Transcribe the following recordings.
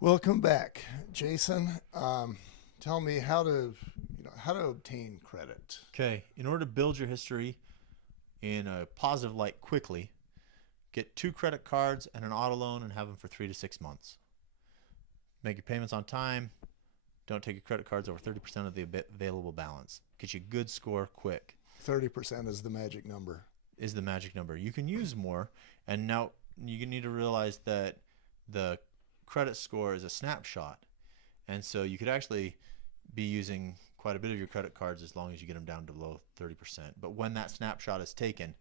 Welcome back, Jason. Tell me how to obtain credit. Okay, in order to build your history in a positive light quickly, get 2 credit cards and an auto loan and have them for 3 to 6 months. Make your payments on time. Don't take your credit cards over 30% of the available balance. Get you a good score quick 30% is the magic number. is the magic number. You can use more, and now you need to realize that the credit score is a snapshot, and so you could actually be using quite a bit of your credit cards as long as you get them down to below 30%. But when that snapshot is taken,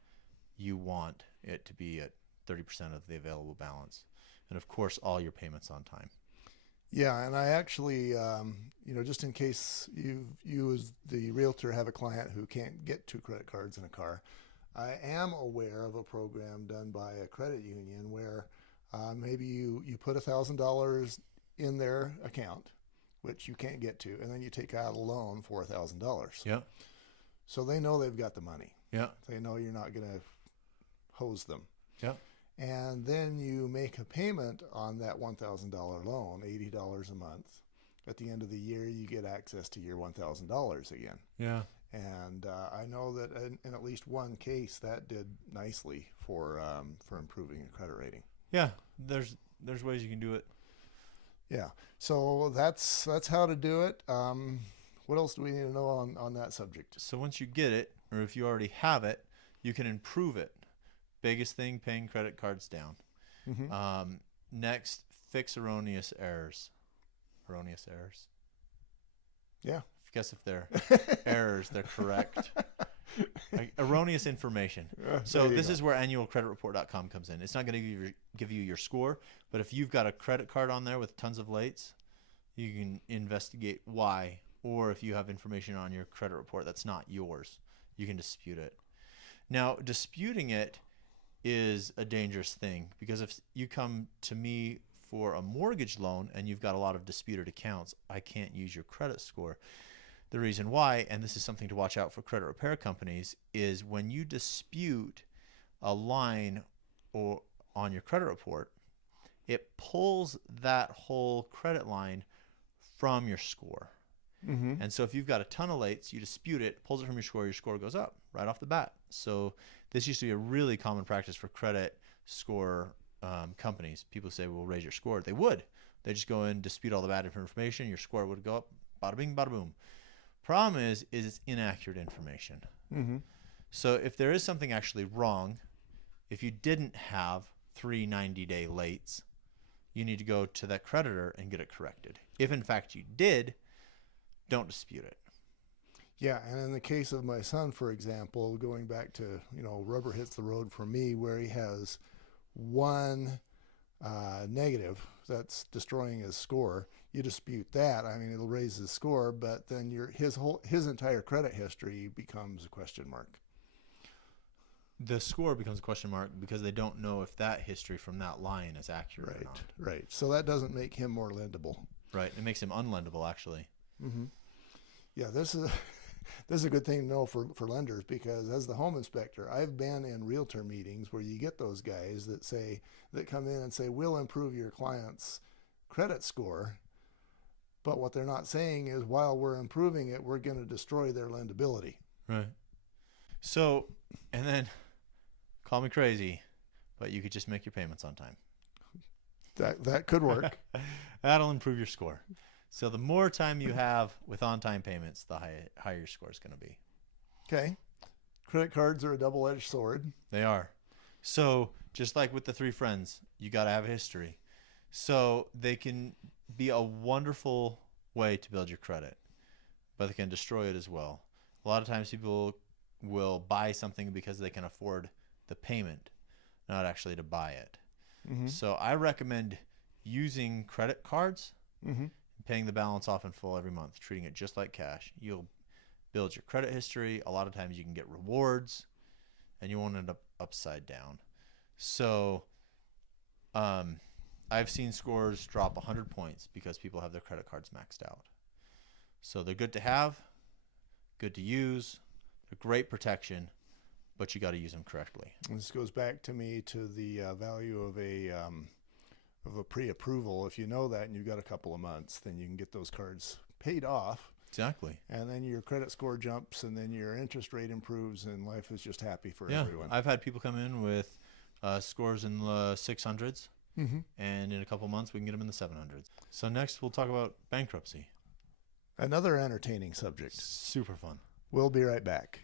you want it to be at 30% of the available balance. And of course, all your payments on time. Yeah, and I actually, just in case you as the realtor have a client who can't get two credit cards in a car, I am aware of a program done by a credit union where maybe you put $1,000 in their account, which you can't get to, and then you take out a loan for $1,000. Yeah. So they know they've got the money. Yeah. They know you're not going to hose them. Yeah. And then you make a payment on that $1,000 loan, $80 a month. At the end of the year, you get access to your $1,000 again. Yeah. And I know that in at least one case that did nicely for improving your credit rating. Yeah. There's ways you can do it. Yeah. So that's how to do it. What else do we need to know on that subject? So once you get it, or if you already have it, you can improve it. Biggest thing, paying credit cards down. Mm-hmm. Next, fix erroneous errors. Erroneous errors. Yeah. I guess if they're errors, they're correct. Erroneous information. So this is where annualcreditreport.com comes in. It's not going to give you your score, but if you've got a credit card on there with tons of lates, you can investigate why. Or if you have information on your credit report that's not yours, you can dispute it. Now, disputing it is a dangerous thing, because if you come to me for a mortgage loan and you've got a lot of disputed accounts, I can't use your credit score. The reason why, and this is something to watch out for credit repair companies, is when you dispute a line or on your credit report, it pulls that whole credit line from your score. Mm-hmm. And so if you've got a ton of lates, you dispute it, pulls it from your score goes up right off the bat. So this used to be a really common practice for credit score companies. People say, we'll raise your score. They would. They just go in, dispute all the bad information. Your score would go up, bada bing, bada boom. Problem is it's inaccurate information. Mm-hmm. So if there is something actually wrong, if you didn't have 3 90-day lates, you need to go to that creditor and get it corrected. If in fact you did, don't dispute it. Yeah, and in the case of my son, for example, going back to, rubber hits the road for me, where he has one negative that's destroying his score, you dispute that. I mean, it'll raise his score, but then his entire credit history becomes a question mark. The score becomes a question mark because they don't know if that history from that line is accurate or not. Right. So that doesn't make him more lendable. Right. It makes him unlendable, actually. Mm-hmm. Yeah, this is a good thing to know for lenders, because as the home inspector, I've been in realtor meetings where you get those guys that come in and say, we'll improve your client's credit score, but what they're not saying is, while we're improving it, we're going to destroy their lendability. Right. So, and then call me crazy, but you could just make your payments on time. That could work. That'll improve your score. So the more time you have with on-time payments, the higher your score is going to be. Okay. Credit cards are a double-edged sword. They are. So just like with the 3 friends, you got to have a history. So they can be a wonderful way to build your credit, but they can destroy it as well. A lot of times people will buy something because they can afford the payment, not actually to buy it. Mm-hmm. So I recommend using credit cards, Mm-hmm. paying the balance off in full every month, treating it just like cash. You'll build your credit history. A lot of times you can get rewards, and you won't end up upside down. So I've seen scores drop 100 points because people have their credit cards maxed out. So they're good to have, good to use, they're great protection, but you got to use them correctly. This goes back to the value of of a pre-approval. If you know that and you've got a couple of months, then you can get those cards paid off. Exactly. And then your credit score jumps, and then your interest rate improves, and life is just happy for everyone. I've had people come in with scores in the 600s, and in a couple months we can get them in the 700s. So next we'll talk about bankruptcy. Another entertaining subject. Super fun. We'll be right back.